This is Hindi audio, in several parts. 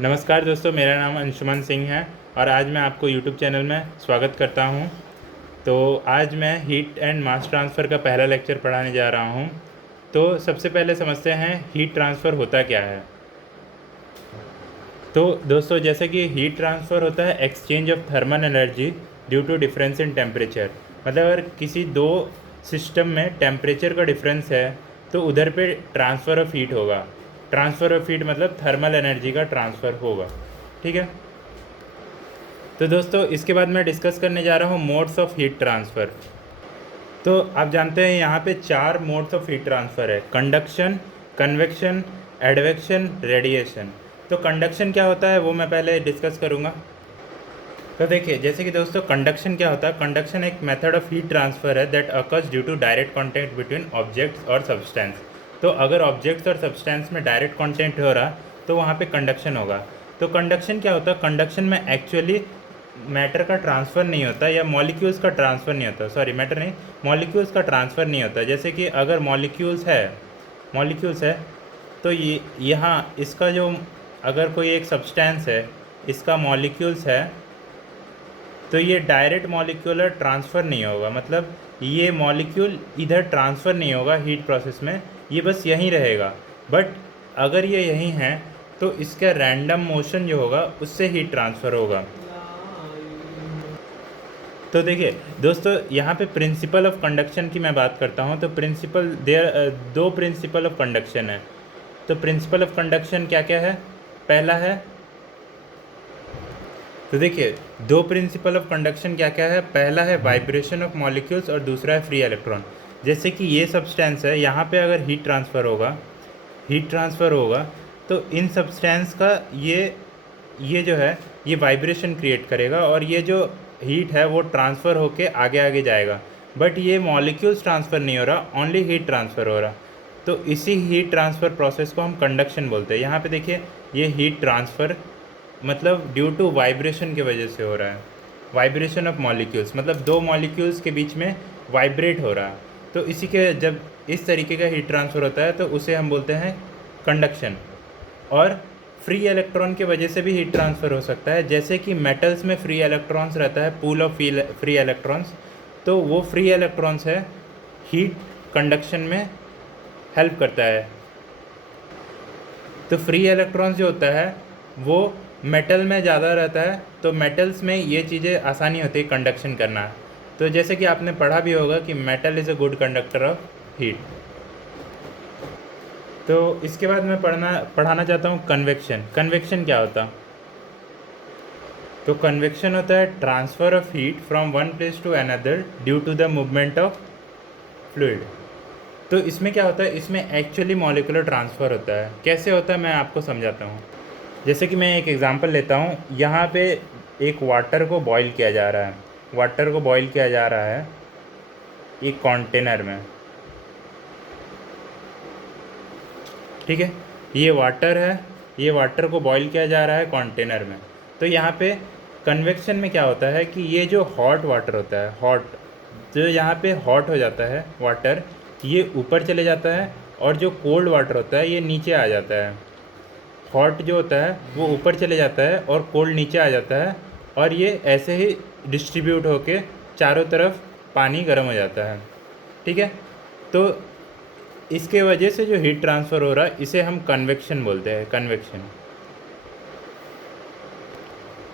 नमस्कार दोस्तों, मेरा नाम अंशुमन सिंह है और आज मैं आपको यूट्यूब चैनल में स्वागत करता हूं। तो आज मैं हीट एंड मास ट्रांसफ़र का पहला लेक्चर पढ़ाने जा रहा हूं। तो सबसे पहले समझते हैं हीट ट्रांसफ़र होता क्या है। तो दोस्तों, जैसे कि हीट ट्रांसफ़र होता है exchange of thermal energy due to difference in temperature. मतलब अगर किसी दो सिस्टम में टेम्परेचर का डिफरेंस है तो उधर पे ट्रांसफ़र ऑफ हीट होगा। ट्रांसफ़र ऑफ हीट मतलब थर्मल एनर्जी का ट्रांसफ़र होगा। ठीक है। तो दोस्तों, इसके बाद मैं डिस्कस करने जा रहा हूँ मोड्स ऑफ हीट ट्रांसफ़र। तो आप जानते हैं यहाँ पे 4 मोड्स ऑफ हीट ट्रांसफ़र है: कंडक्शन, कन्वेक्शन, एडवेक्शन, रेडिएशन। तो कंडक्शन क्या होता है वो मैं पहले डिस्कस करूँगा। तो देखिए, जैसे कि दोस्तों कंडक्शन क्या होता है। कंडक्शन एक मेथड ऑफ हीट ट्रांसफ़र है that occurs due to direct contact between objects और सब्सटेंस। तो अगर ऑब्जेक्ट्स और सब्सटेंस में डायरेक्ट कॉन्टैक्ट हो रहा तो वहाँ पे कंडक्शन होगा। तो कंडक्शन क्या होता है, कंडक्शन में एक्चुअली मैटर का ट्रांसफ़र नहीं होता या मॉलिक्यूल्स का ट्रांसफ़र नहीं होता। सॉरी, मैटर नहीं, मॉलिक्यूल्स का ट्रांसफ़र नहीं होता। जैसे कि अगर मॉलिक्यूल्स है तो ये यहाँ इसका जो, अगर कोई एक सब्सटेंस है, इसका मॉलिक्यूल्स है, तो ये डायरेक्ट मॉलिक्यूलर ट्रांसफ़र नहीं होगा। मतलब ये मॉलिक्यूल इधर ट्रांसफ़र नहीं होगा हीट प्रोसेस में, ये बस यहीं रहेगा। बट अगर ये यहीं है तो इसका रैंडम मोशन जो होगा उससे हीट ट्रांसफ़र होगा। तो देखिए दोस्तों, यहाँ पे प्रिंसिपल ऑफ कंडक्शन की मैं बात करता हूँ। तो दो प्रिंसिपल ऑफ कंडक्शन है। तो प्रिंसिपल ऑफ कंडक्शन क्या क्या है। पहला है, तो देखिए दो प्रिंसिपल ऑफ कंडक्शन क्या क्या है। पहला है वाइब्रेशन ऑफ मॉलिक्यूल्स और दूसरा है फ्री इलेक्ट्रॉन। जैसे कि ये सब्सटेंस है, यहाँ पे अगर हीट ट्रांसफ़र होगा तो इन सब्सटेंस का ये जो है ये वाइब्रेशन क्रिएट करेगा और ये जो हीट है वो ट्रांसफ़र होके आगे आगे जाएगा। बट ये मॉलिक्यूल्स ट्रांसफ़र नहीं हो रहा, ओनली हीट ट्रांसफ़र हो रहा। तो इसी हीट ट्रांसफ़र प्रोसेस को हम कंडक्शन बोलते हैं। यहाँ पे देखिए, ये हीट ट्रांसफ़र मतलब ड्यू टू वाइब्रेशन की वजह से हो रहा है। वाइब्रेशन ऑफ मॉलिक्यूल्स मतलब दो मॉलिक्यूल्स के बीच में वाइब्रेट हो रहा है। तो इसी के जब इस तरीके का हीट ट्रांसफ़र होता है तो उसे हम बोलते हैं कंडक्शन। और फ्री इलेक्ट्रॉन की वजह से भी हीट ट्रांसफ़र हो सकता है। जैसे कि मेटल्स में फ्री इलेक्ट्रॉन्स रहता है, पूल ऑफ फ्री इलेक्ट्रॉन्स, तो वो फ्री इलेक्ट्रॉन्स है हीट कंडक्शन में हेल्प करता है। तो फ्री इलेक्ट्रॉन्स जो होता है वो मेटल में ज़्यादा रहता है, तो मेटल्स में ये चीज़ें आसानी होती है कंडक्शन करना। तो जैसे कि आपने पढ़ा भी होगा कि metal is a good conductor of heat. तो इसके बाद मैं पढ़ाना चाहता हूँ कन्वेक्शन। कन्वेक्शन क्या होता। तो कन्वेक्शन होता है transfer of heat from one place to another due to the movement of fluid. तो इसमें क्या होता है, इसमें एक्चुअली मॉलिक्यूलर ट्रांसफ़र होता है। कैसे होता है मैं आपको समझाता हूँ। जैसे कि मैं एक एग्ज़ाम्पल लेता हूँ। यहाँ पे एक वाटर को बॉईल किया जा रहा है, वाटर को बॉईल किया जा रहा है एक कंटेनर में। ठीक है, ये वाटर है, ये वाटर को बॉईल किया जा रहा है कंटेनर में। तो यहाँ पे कन्वेक्शन में क्या होता है कि ये जो हॉट वाटर होता है, जो यहाँ पे हॉट हो जाता है वाटर, ये ऊपर चले जाता है और जो कोल्ड वाटर होता है ये नीचे आ जाता है। हॉट जो होता है वो ऊपर चले जाता है और कोल्ड नीचे आ जाता है, और ये ऐसे ही डिस्ट्रीब्यूट होके चारों तरफ पानी गर्म हो जाता है। ठीक है। तो इसके वजह से जो हीट ट्रांसफ़र हो रहा है इसे हम कन्वेक्शन बोलते हैं।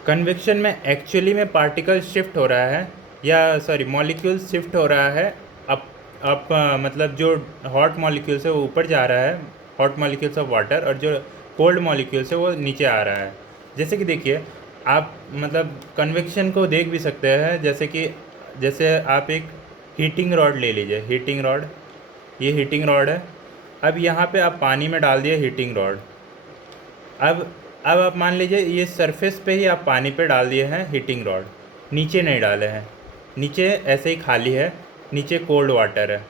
कन्वेक्शन में एक्चुअली में पार्टिकल शिफ्ट हो रहा है, या सॉरी मॉलिक्यूल शिफ्ट हो रहा है। अप मतलब जो हॉट मॉलिक्यूल्स है वो ऊपर जा रहा है, हॉट मॉलिक्यूल्स ऑफ वाटर, और जो कोल्ड मॉलिक्यूल्स है वो नीचे आ रहा है। जैसे कि देखिए, आप मतलब कन्वेक्शन को देख भी सकते हैं। जैसे आप एक हीटिंग रॉड ले लीजिए, हीटिंग रॉड, ये हीटिंग रॉड है। अब यहाँ पे आप पानी में डाल दिए हीटिंग रॉड। अब आप मान लीजिए ये सरफेस पे ही आप पानी पे डाल दिए हैं हीटिंग रॉड, नीचे नहीं डाले हैं। नीचे ऐसे ही खाली है, नीचे कोल्ड वाटर है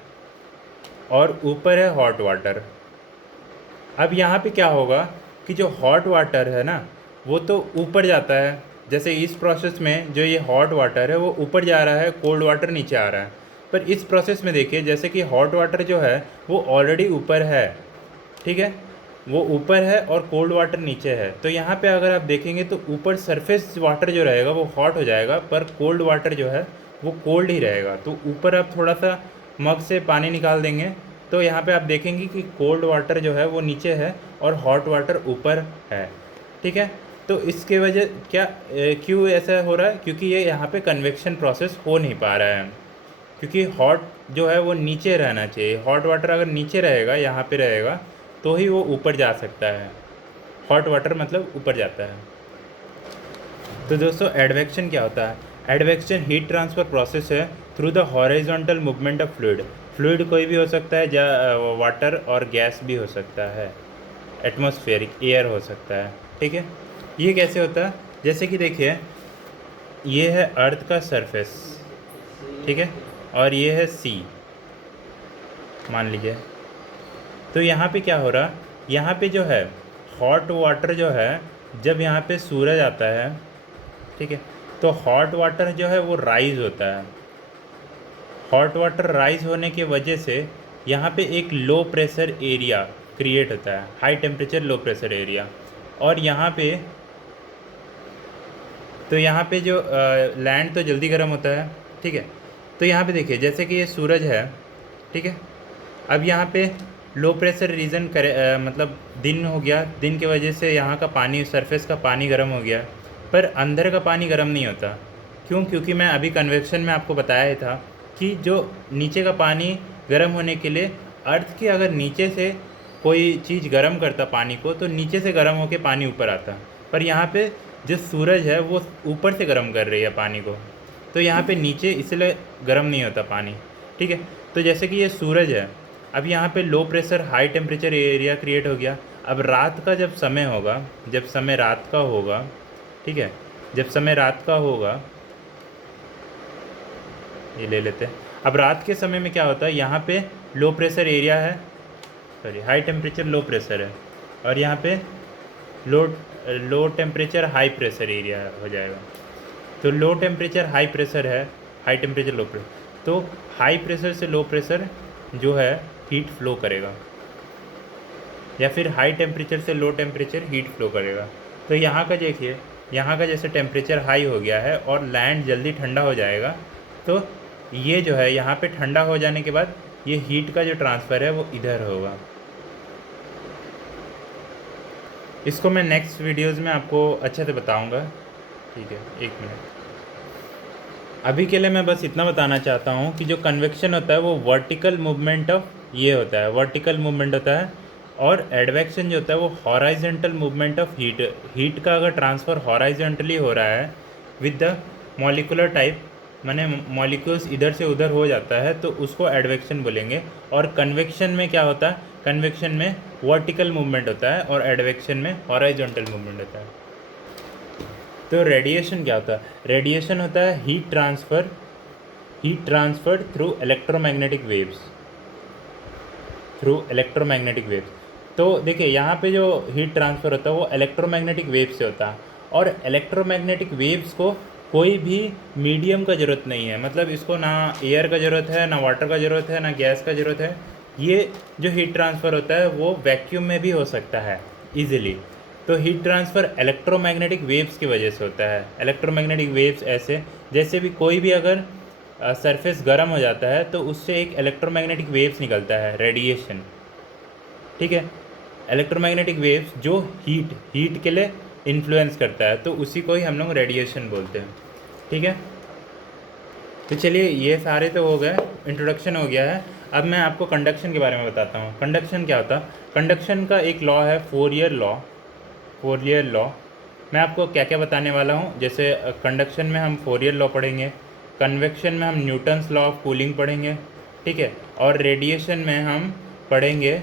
और ऊपर है हॉट वाटर। अब यहाँ पे क्या होगा कि जो हॉट वाटर है ना वो तो ऊपर जाता है। जैसे इस प्रोसेस में जो ये हॉट वाटर है वो ऊपर जा रहा है, कोल्ड वाटर नीचे आ रहा है। पर इस प्रोसेस में देखिए, जैसे कि हॉट वाटर जो है वो ऑलरेडी ऊपर है। ठीक है। वो ऊपर है और कोल्ड वाटर नीचे है। तो यहाँ पे अगर आप देखेंगे तो ऊपर सरफेस वाटर जो रहेगा वो हॉट हो जाएगा, पर कोल्ड वाटर जो है वो कोल्ड ही रहेगा। तो ऊपर आप थोड़ा सा मग से पानी निकाल देंगे तो यहाँ पे आप देखेंगे कि कोल्ड वाटर जो है वो नीचे है और हॉट वाटर ऊपर है। ठीक है, तो इसके वजह क्या क्यों ऐसा हो रहा है, क्योंकि ये यहाँ पे कन्वेक्शन प्रोसेस हो नहीं पा रहा है, क्योंकि हॉट जो है वो नीचे रहना चाहिए। हॉट वाटर अगर नीचे रहेगा, यहाँ पे रहेगा, तो ही वो ऊपर जा सकता है। हॉट वाटर मतलब ऊपर जाता है। तो दोस्तों एडवेक्शन क्या होता है? एडवेक्शन हीट ट्रांसफ़र प्रोसेस है through the horizontal movement of fluid. Fluid कोई भी हो सकता है, वाटर और गैस भी हो सकता है, एटमॉस्फेरिक एयर हो सकता है। ठीक है, ये कैसे होता है? जैसे कि देखिए, ये है अर्थ का सरफेस, ठीक है, और ये है सी मान लीजिए। तो यहाँ पे क्या हो रहा, यहाँ पे जो है हॉट वाटर जो है, जब यहाँ पे सूरज आता है, ठीक है, तो हॉट वाटर जो है वो राइज होता है। हॉट वाटर राइज होने की वजह से यहाँ पे एक लो प्रेशर एरिया क्रिएट होता है, high temperature low pressure area. और यहाँ पे तो यहाँ पे जो लैंड तो जल्दी गर्म होता है। ठीक है, तो यहाँ पे देखिए, जैसे कि ये सूरज है, ठीक है, अब यहाँ पे लो प्रेशर रीजन मतलब दिन हो गया, दिन की वजह से यहाँ का पानी, सरफेस का पानी गर्म हो गया, पर अंदर का पानी गर्म नहीं होता। क्यों? क्योंकि मैं अभी कन्वेक्शन में आपको बताया था कि जो नीचे का पानी गर्म होने के लिए, अर्थ के अगर नीचे से कोई चीज़ गर्म करता पानी को, तो नीचे से गर्म होकर पानी ऊपर आता। पर यहाँ पे जो सूरज है वो ऊपर से गर्म कर रही है पानी को, तो यहाँ पे नीचे इसलिए गर्म नहीं होता पानी। ठीक है, तो जैसे कि ये सूरज है, अब यहाँ पे low pressure high temperature area create हो गया। अब रात का जब समय होगा, जब समय रात का होगा, ठीक है, जब समय रात का होगा, ये ले लेते हैं। अब रात के समय में क्या होता है, यहाँ पे लो प्रेशर एरिया है, sorry high temperature low pressure है, और यहाँ पे लो टेम्परेचर हाई प्रेशर एरिया हो जाएगा। तो लो टेम्परेचर हाई प्रेशर है, हाई टेम्परेचर लो प्रेशर, तो हाई प्रेशर से लो प्रेशर जो है हीट फ्लो करेगा, या फिर हाई टेम्परेचर से लो टेम्परेचर हीट फ्लो करेगा। तो यहाँ का देखिए, यहाँ का जैसे टेम्परेचर हाई हो गया है और लैंड जल्दी ठंडा हो जाएगा, तो ये जो है यहाँ पे ठंडा हो जाने के बाद ये हीट का जो ट्रांसफ़र है वो इधर होगा। इसको मैं नेक्स्ट वीडियोज़ में आपको अच्छे से बताऊँगा। ठीक है, एक मिनट, अभी के लिए मैं बस इतना बताना चाहता हूँ कि जो कन्वेक्शन होता है वो वर्टिकल मूवमेंट ऑफ ये होता है, वर्टिकल मूवमेंट होता है, और एडवेक्शन जो होता है वो horizontal movement of heat. Heat का अगर ट्रांसफ़र हॉराइजेंटली हो रहा है विद द मॉलिकुलर टाइप, माने मॉलिक्यूल्स इधर से उधर हो जाता है, तो उसको एडवेक्शन बोलेंगे। और कन्वेक्शन में क्या होता है, कन्वेक्शन में वर्टिकल मूवमेंट होता है और एडवेक्शन में हॉराइजॉन्टल मूवमेंट होता है। तो रेडिएशन क्या होता है? रेडिएशन होता है heat transfer through electromagnetic waves, तो देखिए यहाँ पे जो हीट ट्रांसफ़र होता है वो इलेक्ट्रोमैग्नेटिक वेव्स से होता है। और इलेक्ट्रोमैग्नेटिक वेव्स को कोई भी मीडियम का ज़रूरत नहीं है, मतलब इसको ना एयर का ज़रूरत है, ना वाटर का ज़रूरत है, ना गैस का ज़रूरत है। ये जो हीट ट्रांसफ़र होता है वो वैक्यूम में भी हो सकता है ईजिली। तो हीट ट्रांसफ़र इलेक्ट्रोमैग्नेटिक वेव्स की वजह से होता है। इलेक्ट्रोमैग्नेटिक वेव्स ऐसे, जैसे भी कोई भी अगर सरफेस गर्म हो जाता है तो उससे एक इलेक्ट्रोमैग्नेटिक वेव्स निकलता है, रेडिएशन। ठीक है, इलेक्ट्रोमैग्नेटिक वेव्स जो हीट के लिए इन्फ्लुएंस करता है, तो उसी को ही हम लोग रेडिएशन बोलते हैं। ठीक है, तो चलिए ये सारे तो हो गए, इंट्रोडक्शन हो गया है। अब मैं आपको कंडक्शन के बारे में बताता हूँ। कंडक्शन क्या होता है? कंडक्शन का एक लॉ है, फोरियर लॉ। मैं आपको क्या क्या बताने वाला हूँ। जैसे कंडक्शन में हम फोरियर लॉ पढ़ेंगे, कन्वेक्शन में हम न्यूटन्स लॉ ऑफ कूलिंग पढ़ेंगे, ठीक है, और रेडिएशन में हम पढ़ेंगे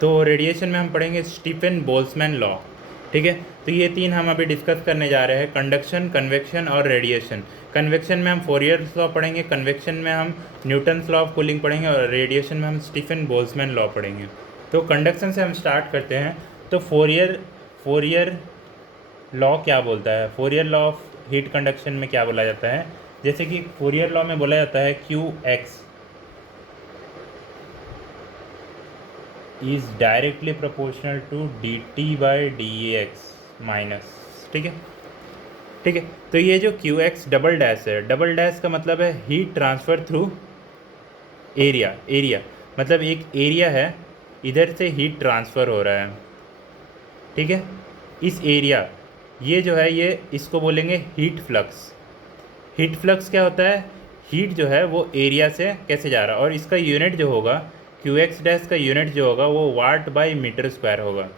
तो रेडिएशन में हम पढ़ेंगे स्टीफन बोल्ट्जमैन लॉ। ठीक है, तो ये तीन हम अभी डिस्कस करने जा रहे हैं, कंडक्शन, कन्वेक्शन और रेडिएशन। कन्वेक्शन में हम फोरियर्स लॉ पढ़ेंगे, कन्वेक्शन में हम न्यूटन्स लॉ ऑफ कूलिंग पढ़ेंगे, और रेडिएशन में हम स्टीफन बोल्ट्जमैन लॉ पढ़ेंगे। तो कंडक्शन से हम स्टार्ट करते हैं। तो फोरियर लॉ क्या बोलता है? Fourier law of heat conduction में क्या बोला जाता है? जैसे कि फोरियर लॉ में बोला जाता है Q x, is directly proportional to d T by D x minus, ठीक है। ठीक है, तो ये जो क्यू एक्स डबल डैश है, डबल डैश का मतलब है heat transfer through area. Area मतलब एक एरिया है, इधर से हीट ट्रांसफ़र हो रहा है, ठीक है। इस एरिया, ये जो है ये इसको बोलेंगे हीट फ्लक्स। हीट फ्लक्स क्या होता है? हीट जो है वो एरिया से कैसे जा रहा है, और इसका यूनिट जो होगा क्यू एक्स डैश का यूनिट जो होगा वो वाट बाई मीटर स्क्वायर होगा,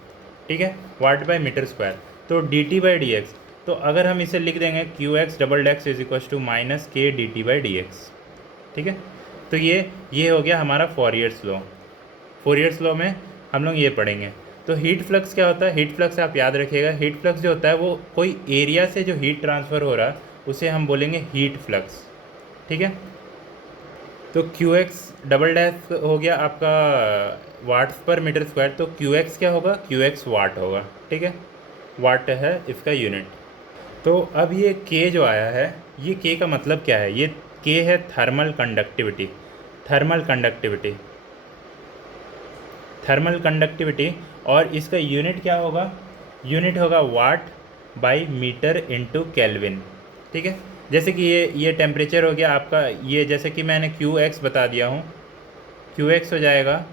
ठीक है, वाट बाई मीटर स्क्वायर। तो D T by D X, तो अगर हम इसे लिख देंगे Q x double d x is equal to minus K D T by D X, ठीक है। तो ये हो गया हमारा फोरियर्स लॉ। फोरियर्स लॉ में हम लोग ये पढ़ेंगे। तो हीट फ्लक्स क्या होता है? हीट फ्लक्स आप याद रखिएगा, हीट फ्लक्स जो होता है वो कोई एरिया से जो हीट ट्रांसफ़र हो रहा है उसे हम बोलेंगे हीट फ्लक्स, ठीक है। तो क्यू एक्स डबल डैश हो गया आपका वाट्स पर मीटर स्क्वायर, तो क्यू एक्स क्या होगा? क्यू एक्स वाट होगा, ठीक है, वाट है इसका यूनिट। तो अब ये के जो आया है, ये के का मतलब क्या है? ये के है thermal conductivity. Thermal conductivity, thermal conductivity, और इसका यूनिट क्या होगा? यूनिट होगा वाट बाई मीटर इनटू केल्विन, ठीक है। जैसे कि ये टेम्परेचर हो गया आपका, ये जैसे कि मैंने क्यू एक्स बता दिया हूँ, क्यू एक्स हो जाएगा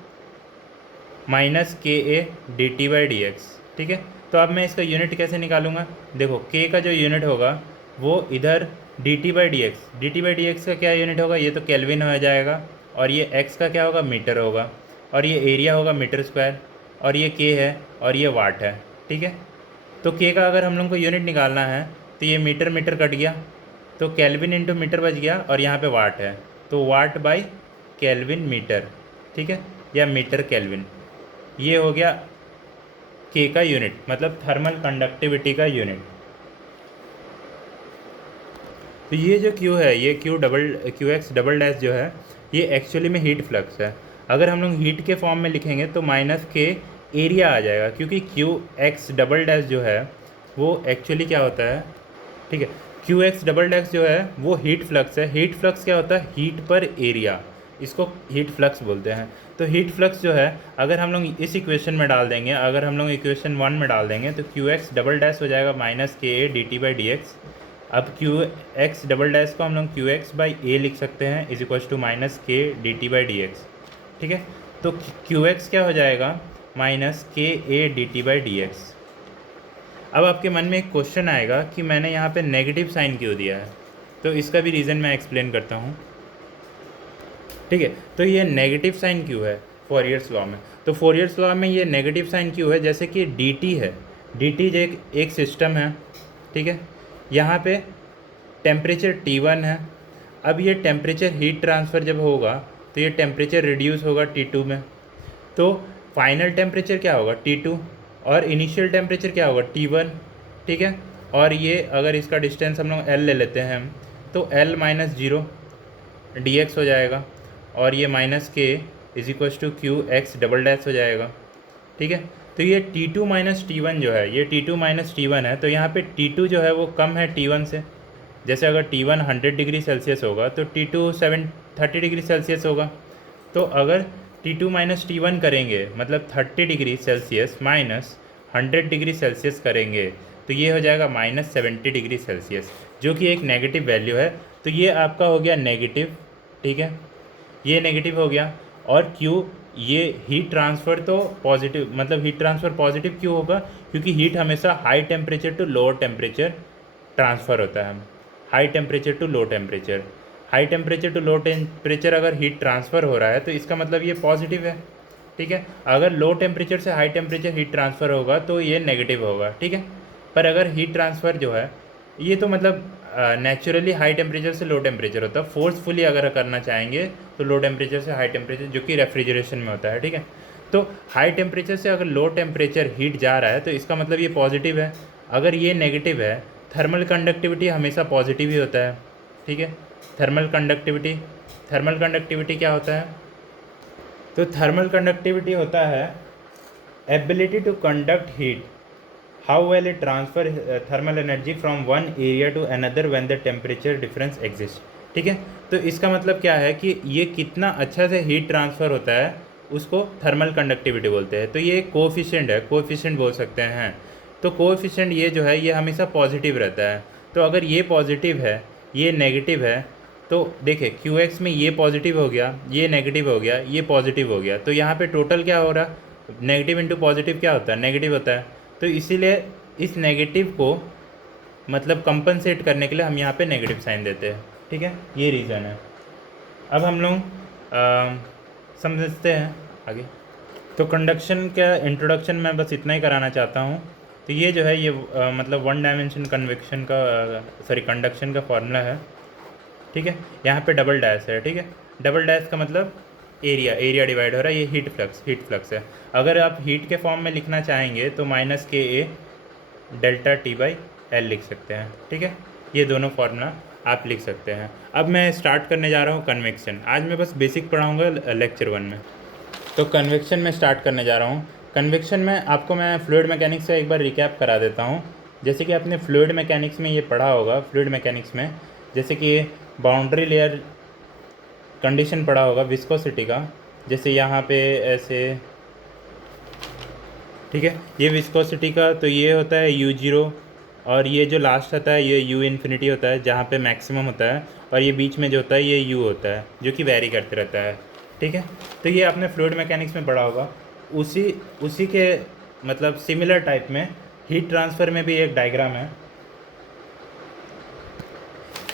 माइनस के A D T by D X, ठीक है। तो अब मैं इसका यूनिट कैसे निकालूंगा? देखो के का जो यूनिट होगा वो इधर D T by D x, D T by D x का क्या यूनिट होगा? ये तो केल्विन हो जाएगा, और ये एक्स का क्या होगा? मीटर होगा, और ये एरिया होगा मीटर स्क्वायर, और ये के है, और ये वाट है, ठीक है। तो के का अगर हम लोग को यूनिट निकालना है तो ये मीटर मीटर कट गया, तो केल्विन इंटू मीटर बच गया, और यहाँ पे वाट है, तो वाट बाई केल्विन मीटर, ठीक है, या मीटर केल्विन। ये हो गया के का यूनिट, मतलब थर्मल कंडक्टिविटी का यूनिट। तो ये जो क्यू है, ये क्यू एक्स डबल डैश जो है, ये एक्चुअली में हीट फ्लक्स है। अगर हम लोग हीट के फॉर्म में लिखेंगे तो माइनस के एरिया आ जाएगा, क्योंकि क्यू एक्स डबल डैश जो है वो एक्चुअली क्या होता है, ठीक है, क्यू एक्स डबल डैश जो है वो हीट फ्लक्स है। हीट फ्लक्स क्या होता है? हीट पर एरिया, इसको हीट फ्लक्स बोलते हैं। तो हीट फ्लक्स जो है अगर हम लोग इस इक्वेशन में डाल देंगे, अगर हम लोग इक्वेशन 1 में डाल देंगे तो क्यू एक्स डबल डैश हो जाएगा माइनस के A D T by D x. अब क्यू एक्स डबल डैश को हम लोग क्यू एक्स बाई ए लिख सकते हैं is equal to minus K D T by D X, ठीक है। तो क्यू एक्स क्या हो जाएगा? माइनस के A D T by D x. अब आपके मन में एक क्वेश्चन आएगा कि मैंने यहाँ पे नेगेटिव साइन क्यों दिया है, तो इसका भी रीज़न मैं एक्सप्लेन करता हूँ, ठीक है। तो ये नेगेटिव साइन क्यों है फोरियर्स लॉ में? तो फोरियर्स लॉ में ये नेगेटिव साइन क्यों है? जैसे कि डी टी है, डी टी एक सिस्टम है, ठीक है, यहाँ पे टेम्परेचर T1 है। अब ये टेम्परेचर हीट ट्रांसफ़र जब होगा तो ये टेम्परेचर रिड्यूस होगा T2 में, तो फाइनल टेम्परेचर क्या होगा? T2, और इनिशियल टेम्परेचर क्या होगा? T1, ठीक है। और ये अगर इसका डिस्टेंस हम लोग L ले लेते हैं तो L minus zero d x हो जाएगा, और ये minus k is equal to Q x double dash हो जाएगा, ठीक है। तो ये T2 माइनस T1 जो है, ये T2 माइनस T1 है, तो यहाँ पे T2 जो है वो कम है T1 से। जैसे अगर T1 100 डिग्री सेल्सियस होगा तो T2 30 डिग्री सेल्सियस होगा। तो अगर T2 माइनस T1 करेंगे मतलब 30 degree Celsius minus 100 degree Celsius करेंगे तो ये हो जाएगा माइनस 70 डिग्री सेल्सियस, जो कि एक नेगेटिव वैल्यू है। तो ये आपका हो गया नेगेटिव, ठीक है, ये नेगेटिव हो गया। और क्यों? ये हीट ट्रांसफ़र तो पॉजिटिव, मतलब हीट ट्रांसफ़र पॉजिटिव क्यों होगा? क्योंकि हीट हमेशा high temperature to lower temperature transfer होता है। High temperature to low temperature, high temperature to low temperature अगर हीट ट्रांसफ़र हो रहा है तो इसका मतलब ये पॉजिटिव है, ठीक है। अगर लो टेम्परेचर से हाई टेम्परेचर हीट ट्रांसफ़र होगा तो ये नेगेटिव होगा, ठीक है। पर अगर हीट ट्रांसफ़र जो है ये तो मतलब नेचुरली हाई टेम्परेचर से लो टेम्परेचर होता है, फोर्सफुली अगर करना चाहेंगे तो लो टेम्परेचर से हाई टेम्परेचर, जो कि रेफ्रिजरेशन में होता है, ठीक है। तो हाई टेम्परेचर से अगर लो टेम्परेचर हीट जा रहा है तो इसका मतलब ये पॉजिटिव है। अगर ये नेगेटिव है, थर्मल कंडक्टिविटी हमेशा पॉजिटिव ही होता है, ठीक है। थर्मल कंडक्टिविटी क्या होता है? तो थर्मल कंडक्टिविटी होता है ability to conduct heat, how well it transfer thermal energy from one area to another when the temperature difference exist, ठीक है। तो इसका मतलब क्या है कि ये कितना अच्छा से हीट ट्रांसफ़र होता है उसको थर्मल कंडक्टिविटी बोलते हैं। तो ये कोएफिशिएंट है, कोएफिशिएंट बोल सकते हैं। तो कोएफिशिएंट ये जो है ये हमेशा पॉजिटिव रहता है। तो अगर ये पॉजिटिव है, ये नेगेटिव है, तो देखिए क्यू एक्स में ये पॉजिटिव हो गया, ये नेगेटिव हो गया, ये पॉजिटिव हो गया, तो यहाँ पे टोटल क्या हो रहा, नेगेटिव इंटू पॉजिटिव क्या होता है, नेगेटिव होता है। तो इसीलिए इस नेगेटिव को मतलब कंपनसेट करने के लिए हम यहाँ पे नेगेटिव साइन देते हैं। ठीक है, ये रीज़न है। अब हम लोग समझते हैं आगे। तो कंडक्शन का इंट्रोडक्शन मैं बस इतना ही कराना चाहता हूँ। तो ये जो है ये मतलब वन डायमेंशन कन्वेक्शन का सॉरी कंडक्शन का फॉर्मूला है। ठीक है, यहाँ पे डबल डैश है। ठीक है, डबल डैश का मतलब एरिया डिवाइड हो रहा है, ये हीट फ्लक्स है। अगर आप हीट के फॉर्म में लिखना चाहेंगे तो माइनस के ए डेल्टा टी बाई एल लिख सकते हैं। ठीक है, ये दोनों फार्मूला आप लिख सकते हैं। अब मैं स्टार्ट करने जा रहा हूँ कन्वेक्शन। आज मैं बस बेसिक पढ़ाऊँगा लेक्चर 1 में। तो कन्वेक्शन में स्टार्ट करने जा रहा हूँ। कन्वेक्शन में आपको मैं फ्लूइड मैकेनिक्स से एक बार रिकैप करा देता हूँ। जैसे कि आपने फ्लूइड मैकेनिक्स में ये पढ़ा होगा, फ्लूइड मैकेनिक्स में जैसे कि बाउंड्री लेयर कंडीशन पढ़ा होगा विस्कोसिटी का, जैसे यहाँ पे ऐसे। ठीक है, ये विस्कोसिटी का तो ये होता है U0, और ये जो लास्ट आता है ये U इन्फिनिटी होता है जहाँ पे मैक्सिमम होता है, और ये बीच में जो होता है ये U होता है जो कि वैरी करते रहता है। ठीक है, तो ये आपने फ्लूइड मैकेनिक्स में पढ़ा होगा। उसी के मतलब सिमिलर टाइप में हीट ट्रांसफ़र में भी एक डायग्राम है।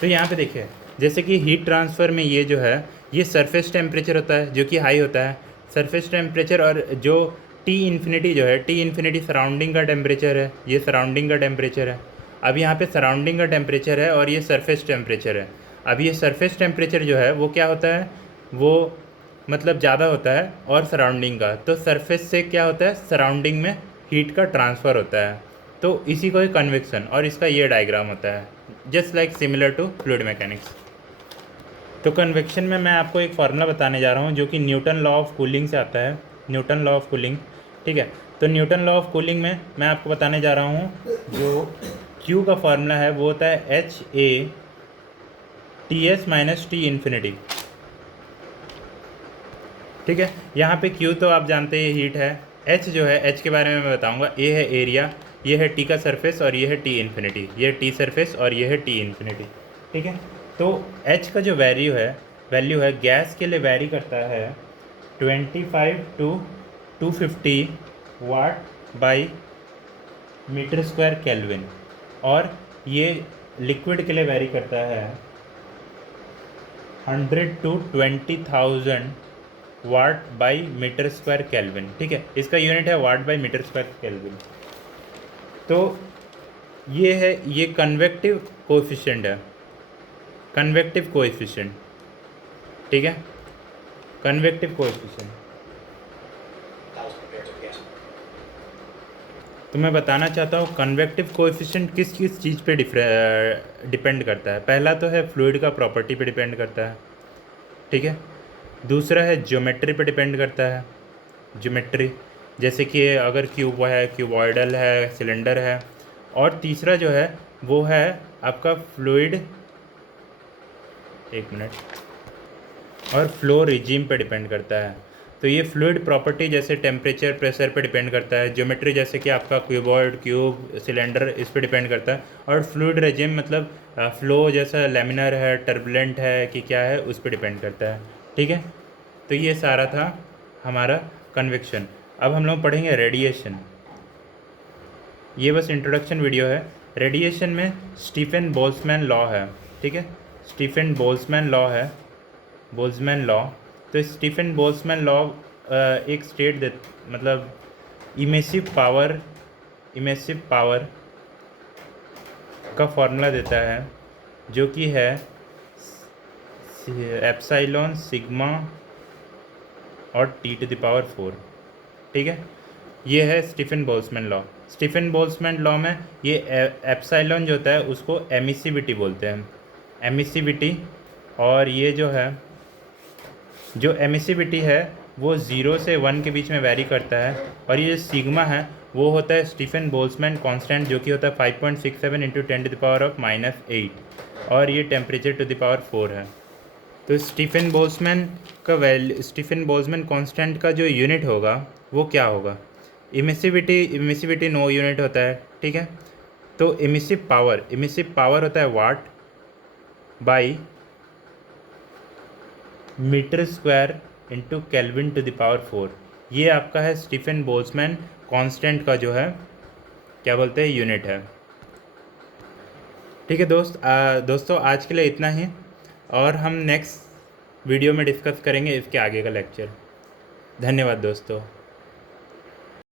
तो यहाँ पे देखिए, जैसे कि हीट ट्रांसफ़र में ये जो है ये सरफेस टेम्परेचर होता है जो कि हाई होता है, सरफेस टेम्परेचर, और जो T इन्फिनिटी जो है, T इन्फिनिटी सराउंडिंग का टेम्परेचर है, ये सराउंडिंग का टेम्परेचर है। अब यहाँ पे सराउंडिंग का टेम्परेचर है और ये सरफेस टेम्परेचर है। अब ये सरफेस टेम्परेचर जो है वो क्या होता है, वो मतलब ज़्यादा होता है और सराउंडिंग का, तो सरफेस से क्या होता है, सराउंडिंग में हीट का ट्रांसफ़र होता है। तो इसी को ही कन्वेक्शन, और इसका ये डायग्राम होता है just like similar to fluid mechanics. तो कन्वेक्शन में मैं आपको एक फार्मूला बताने जा रहा हूँ जो कि न्यूटन लॉ ऑफ कूलिंग से आता है, न्यूटन लॉ ऑफ कूलिंग। ठीक है, तो न्यूटन लॉ ऑफ कूलिंग में मैं आपको बताने जा रहा हूँ जो Q का फार्मूला है वो होता है HA TS - T इन्फिनिटी। ठीक है, यहाँ पे Q तो आप जानते हैं हीट है, H जो है H के बारे में मैं बताऊँगा। A है एरिया, ये है T का सरफेस, और ये है T इन्फिनिटी, ये T सरफेस और ये है T इन्फिनिटी। ठीक है, तो H का जो वैल्यू है गैस के लिए वेरी करता है 25 to 250 watt by metre square kelvin, और ये लिक्विड के लिए वेरी करता है 100 to 20,000 watt by metre square kelvin. ठीक है, इसका यूनिट है watt by metre square kelvin. तो ये है, ये कन्वेक्टिव कोएफिशिएंट है, कन्वेक्टिव कोएफिशिएंट। ठीक है, कन्वेक्टिव कोएफिशिएंट। तो मैं बताना चाहता हूँ कन्वेक्टिव कोएफिशिएंट किस किस चीज़ पे डिपेंड करता है। पहला तो है फ्लूइड का प्रॉपर्टी पे डिपेंड करता है। ठीक है, दूसरा है ज्योमेट्री पे डिपेंड करता है, ज्योमेट्री, जैसे कि अगर क्यूब है, क्यूबॉइडल है, सिलेंडर है। और तीसरा जो है वो है आपका फ्लूइड, एक मिनट, और फ्लो रिजीम पे डिपेंड करता है। तो ये फ्लूइड प्रॉपर्टी जैसे टेम्परेचर, प्रेशर पे डिपेंड करता है। ज्योमेट्री जैसे कि आपका क्यूबॉइड, क्यूब, सिलेंडर, इस पे डिपेंड करता है। और फ्लूइड रिजीम मतलब फ्लो जैसा लेमिनर है, टर्बुलेंट है कि क्या है, उस पर डिपेंड करता है। ठीक है, तो ये सारा था हमारा कन्वेक्शन। अब हम लोग पढ़ेंगे रेडिएशन। ये बस इंट्रोडक्शन वीडियो है। रेडिएशन में स्टीफन बोल्ट्जमैन लॉ है। ठीक है, स्टीफन बोल्ट्जमैन लॉ है, बोल्ट्जमैन लॉ। तो स्टीफन बोल्ट्जमैन लॉ एक स्टेट मतलब इमेसिव पावर का फॉर्मूला देता है जो कि है एप्सिलॉन सिग्मा और T⁴। ठीक है, ये है Stefan Boltzmann law. Stefan Boltzmann law में ये एप्सिलॉन जो होता है उसको एमिसिविटी बोलते हैं, एमिसिविटी। और ये जो है, जो एमिसिविटी है वो 0 से 1 के बीच में वेरी करता है। और ये जो सिग्मा है वो होता है स्टीफन बोल्ट्जमैन कांस्टेंट जो कि होता है 5.67 × 10⁻⁻⁸ और ये टेम्परेचर टू द पावर 4 है। तो स्टीफन बोल्ट्जमैन कांस्टेंट का जो यूनिट होगा वो क्या होगा? इमिसिविटी नो यूनिट होता है, ठीक है। तो इमिसिव पावर होता है watt by metre square into kelvin to the power 4। ये आपका है स्टीफन बोल्ट्जमैन कांस्टेंट का जो है क्या बोलते हैं यूनिट है। ठीक है दोस्तों आज के लिए इतना ही, और हम नेक्स्ट वीडियो में डिस्कस करेंगे इसके आगे का लेक्चर। धन्यवाद दोस्तों।